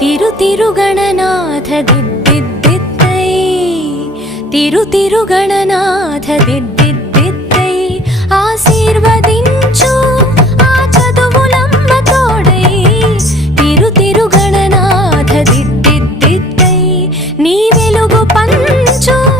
తిరుతిరుగణనాథ దిద్దిద్దిత్తై. తిరుతిరుగణనాథ దిద్దిద్దిత్తై. ఆశీర్వదించు ఆ చదువులమ్మ తోడై. తిరుతిరుగణనాథ దిద్దిద్దిత్తై. నీ వెలుగు పంచు